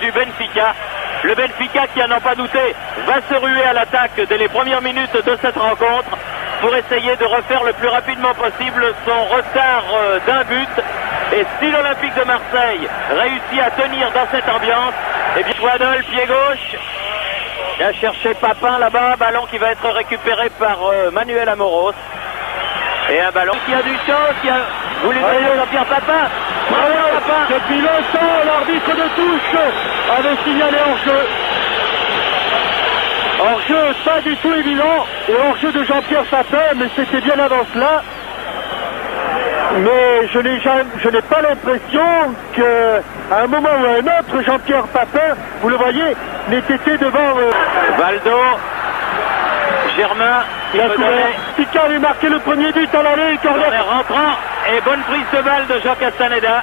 du Benfica. Le Benfica qui, à n'en pas douter, va se ruer à l'attaque dès les premières minutes de cette rencontre pour essayer de refaire le plus rapidement possible son retard d'un but. Et si l'Olympique de Marseille réussit à tenir dans cette ambiance, et bien Waddle, pied gauche, il a cherché Papin là-bas, ballon qui va être récupéré par Manuel Amoros. Et un ballon qui a du chance, qui a voulu donner Jean-Pierre Papin. Papin. Depuis longtemps, l'arbitre de touche avait signalé hors-jeu. Hors-jeu pas du tout évident, et hors-jeu de Jean-Pierre Papin, mais c'était bien avant cela. Mais je n'ai pas l'impression qu'à un moment ou à un autre, Jean-Pierre Papin, vous le voyez, n'ait été devant... Valdo, Germain, qui peut donner... Pica avait marqué le premier but à l'aller, corner rentrant, et bonne prise de balle de Jean Castaneda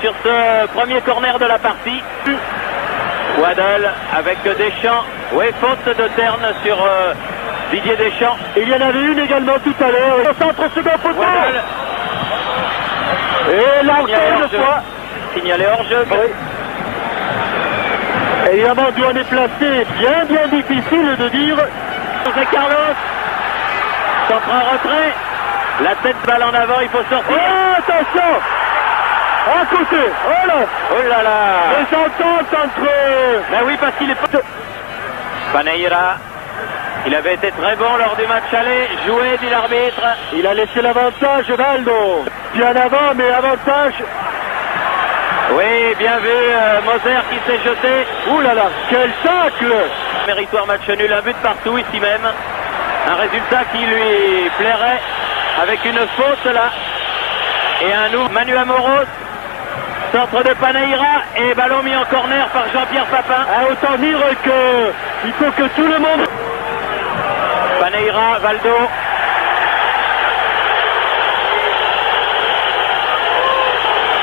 sur ce premier corner de la partie. Waddle avec Deschamps, oui, faute de Terne sur Didier Deschamps. Il y en avait une également tout à l'heure, au centre second poteau. Et là encore une fois, signalé hors-jeu. Oui. Évidemment, d'où on est placé, bien difficile de dire. José Carlos, centre en retrait, la tête balle en avant, il faut sortir. Oh, attention! À côté, oh là! Oh là là! Les ententes entre... Ben oui, parce qu'il est pas... Paneira, il avait été très bon lors du match aller, joué, dit l'arbitre. Il a laissé l'avantage, Valdo. Bien avant, mais avantage. Oui, bien vu, Moser qui s'est jeté. Ouh là là, quel tacle! Méritoire match nul, un but partout ici même. Un résultat qui lui plairait avec une faute là. Et un nouveau Manu Amoros, centre de Paneira et ballon mis en corner par Jean-Pierre Papin. Autant dire qu'il faut que tout le monde... Paneira, Valdo.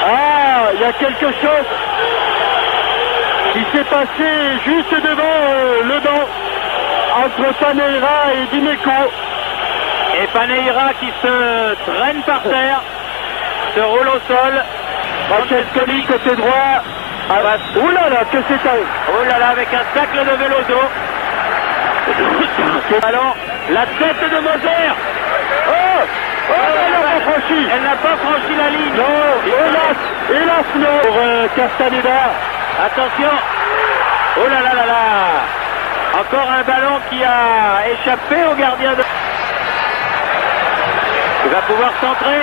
Ah, il y a quelque chose qui s'est passé juste devant le banc entre Paneira et Dimeco. Et Paneira qui se traîne par terre, se roule au sol. Francescoli côté droit. Ouh là là, que c'est ça! Oh là là, avec un tacle de Veloso. Alors, la tête de Moser. Oh, elle n'a pas franchi. Elle n'a pas franchi la ligne. Non, hélas non. Pour Castaneda. Attention. Oh là là là là. Encore un ballon qui a échappé au gardien de... Il va pouvoir centrer.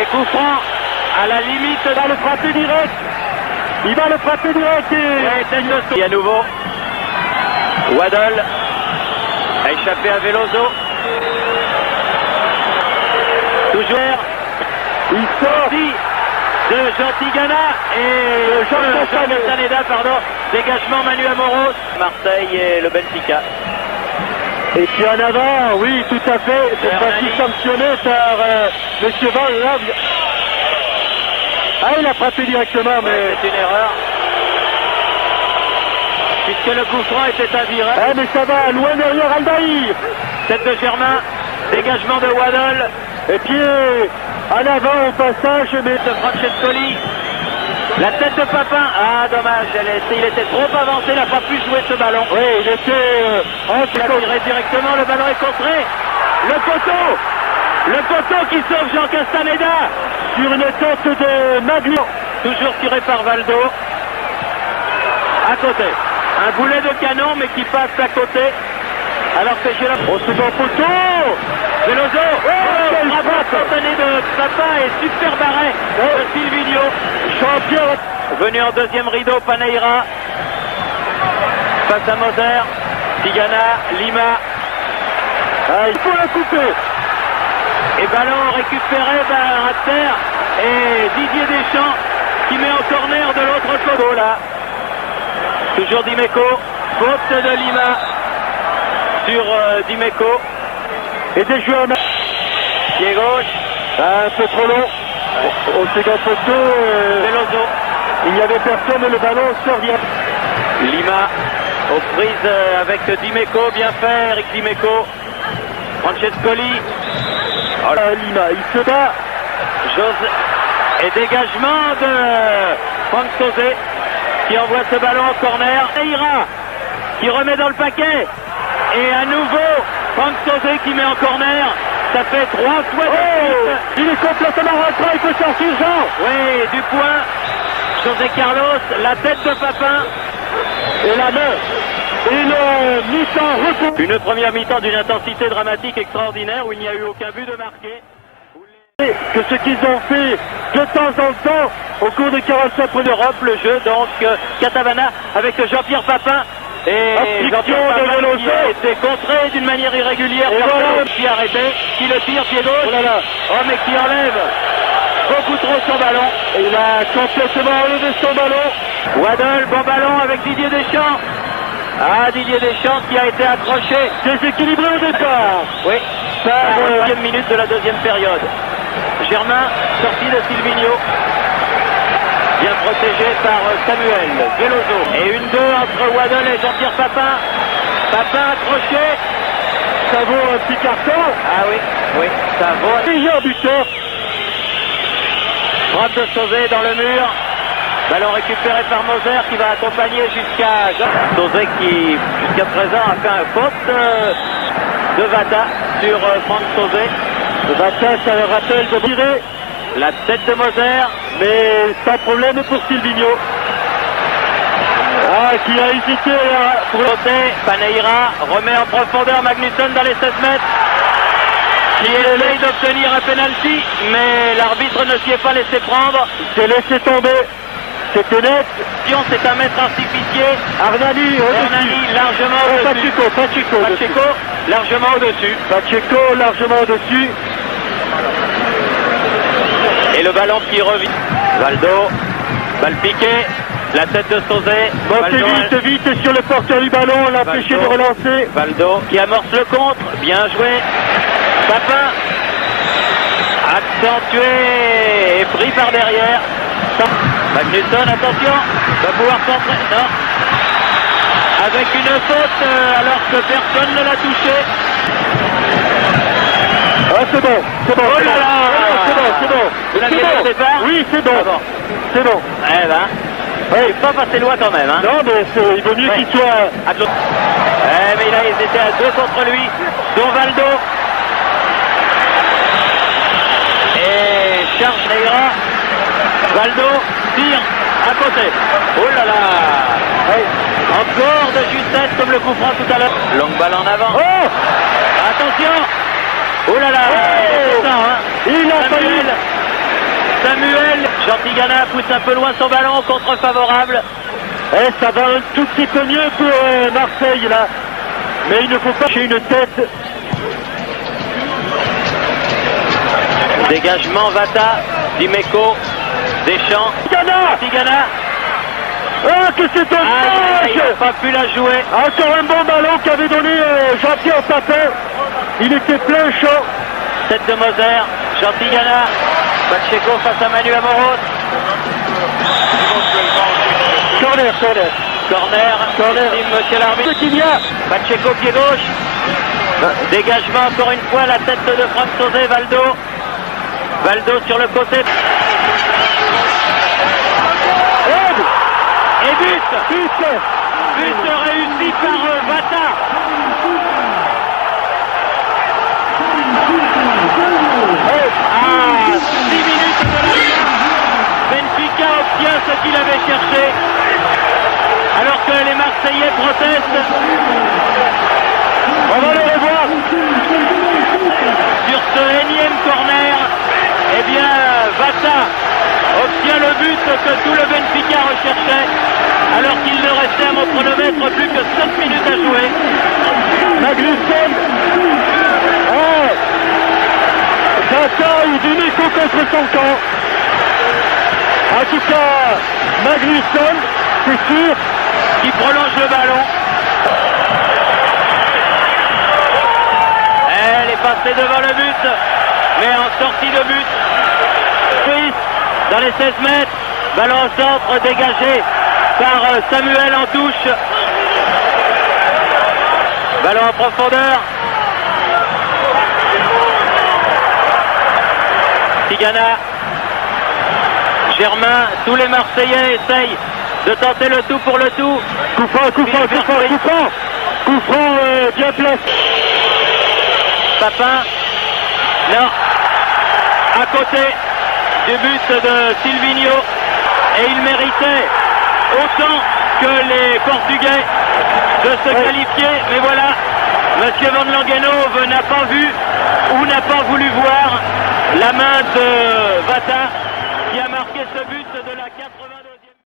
Et coup franc à la limite. Il va le frapper direct. Il va le frapper direct. Et à nouveau. Waddle a échappé à Veloso. Toujours. Il sort de Gentigana et Jean Castaneda, pardon. Dégagement Manu Amoros. Marseille et le Benfica. Et puis en avant, oui, tout à fait. C'est parti sanctionné par M. Van Lavre. Ah, il a frappé directement, mais... C'est une erreur. Puisque le coup franc était aviré. Ah, mais ça va, loin derrière Aldaïr. Tête de Germain, dégagement de Waddle. Et puis en avant au passage, mais... de Francescoli. La tête de Papin. Ah, dommage, il était trop avancé, il n'a pas pu jouer ce ballon. Oui, il était... il a tiré directement, le ballon est contré. Le poteau qui sauve Jean Castaneda. Sur une tête de Maglio. Toujours tiré par Valdo. À côté. Un boulet de canon, mais qui passe à côté. Alors c'est chez la... Au second poteau. Veloso. Bravo, instantané de Papin et super barré de Silvino. Champion. Venu en deuxième rideau, Paneira. Face à Moser. Tigana, Lima. Ah, il faut la couper. Et ballon récupéré à terre. Et Didier Deschamps qui met en corner de l'autre côté là. Toujours Dimeco. Faute de Lima sur Dimeco. Et des joueurs... Pied gauche. Un peu trop long. Au second poteau. Veloso. Il n'y avait personne et le ballon sort bien. Lima aux prises avec Dimeco. Bien fait, Eric Dimeco. Francescoli. Oh là, Lima, il se bat. Et dégagement Franck Sauzet qui envoie ce ballon au corner. Neira qui remet dans le paquet. Et à nouveau, Franck Sauzet qui met en corner. Ça fait 3 fois de suite. Il est complètement rentré, il peut sortir, Jean. Oui, du point. José Carlos, la tête de Papin. Et la main. Et le mi-temps repos. Une première mi-temps d'une intensité dramatique extraordinaire où il n'y a eu aucun but de marqué. Que ce qu'ils ont fait de temps en temps au cours des 45 premières d'Europe, le jeu donc Catavana avec Jean-Pierre Papin. Et Jean-Pierre Papin qui a été contré d'une manière irrégulière par voilà. Qui a arrêté, qui le tire pied gauche. Oh là là. Oh mais qui enlève beaucoup trop son ballon. Et il a complètement enlevé son ballon. Waddle, bon ballon avec Didier Deschamps. Ah, Didier Deschamps qui a été accroché. Déséquilibré au départ. Oui, à la 9e minute de la deuxième période. Germain, sorti de Silvino. Bien protégé par Samuel Veloso. Et une 2 entre Waddle et Jean-Pierre Papin. Papin accroché. Ça vaut un petit carton. Ah oui, oui, ça vaut un meilleur buteur. Frappe de Sauzet dans le mur. Ballon récupéré par Moser qui va accompagner jusqu'à Sauzet qui jusqu'à présent a fait un faute de Vata sur Franck Sauzet. Vata, ça le rappelle de tirer. La tête de Moser, mais sans problème pour Silvino. Ah, qui a hésité pour côté. Paneira remet en profondeur Magnusson dans les 16 mètres. Qui essaye d'obtenir un penalty, mais l'arbitre ne s'y est pas laissé prendre. Il s'est laissé tomber. C'était net. C'est un mètre artificié. Arnani largement au-dessus. Pacheco largement au-dessus. Pacheco largement au-dessus. Et le ballon qui revient. Valdo, balle piquée. La tête de Sauzet. Montez vite sur le porteur du ballon, on l'a empêché de relancer. Valdo qui amorce le contre. Bien joué. Papin. Accentué et pris par derrière. Magnusson, attention, va pouvoir centrer. Non. Avec une faute alors que personne ne l'a touché. Ah, c'est bon, c'est bon. Oh là là, c'est bon. Vous l'aviez vu au départ? Oui, c'est bon. Ah bon. C'est bon. Eh ben, il n'est pas passé loin quand même. Hein. Non, mais il vaut mieux qu'il soit... Mais il a hésité à 2 contre lui, dont Valdo. Et charge Neira. Valdo tire à côté. Oh là là. Encore de justesse comme le coup franc tout à l'heure. Longue balle en avant. Oh, attention. Oh là là. Oh, ça, hein. Il a failli. Samuel. Jean-Tigana pousse un peu loin son ballon, contre favorable. Ça va un tout petit peu mieux pour Marseille là. Mais il ne faut pas lâcher une tête. Dégagement Vata, Dimeco, Deschamps, Tigana. Ah, que c'est dommage! Il n'a pas pu la jouer. Encore un bon ballon qu'avait donné Jean-Pierre Papin. Il était plein chaud. Tête de Moser, Jean Tigana, Pacheco face à Manu Amoros. Corner, monsieur l'arbitre. Qu'il y a. Pacheco pied gauche. Dégagement encore une fois, la tête de Franck Sauzet, Valdo. Valdo sur le côté. Et but réussi par Vata. À 6 minutes de la fin, Benfica obtient ce qu'il avait cherché. Alors que les Marseillais protestent. On va le revoir. Sur ce énième corner, eh bien, Vata obtient le but que tout le Benfica recherchait, alors qu'il ne restait à mon chronomètre plus que 7 minutes à jouer. Magnusson. Vata ou Dimeco contre son camp. En tout cas, Magnusson, c'est sûr, qui prolonge le ballon. Elle est passée devant le but, mais en sortie de but. Suisse dans les 16 mètres, ballon au centre dégagé par Samuel en touche. Ballon en profondeur. Tigana. Germain, tous les Marseillais essayent de tenter le tout pour le tout. Coup franc, bien placé. Papin, non, à côté du but de Silvinho, et il méritait autant que les Portugais de se qualifier, mais voilà, Monsieur Van Langenhove n'a pas vu ou n'a pas voulu voir la main de Vata qui a marqué ce but de la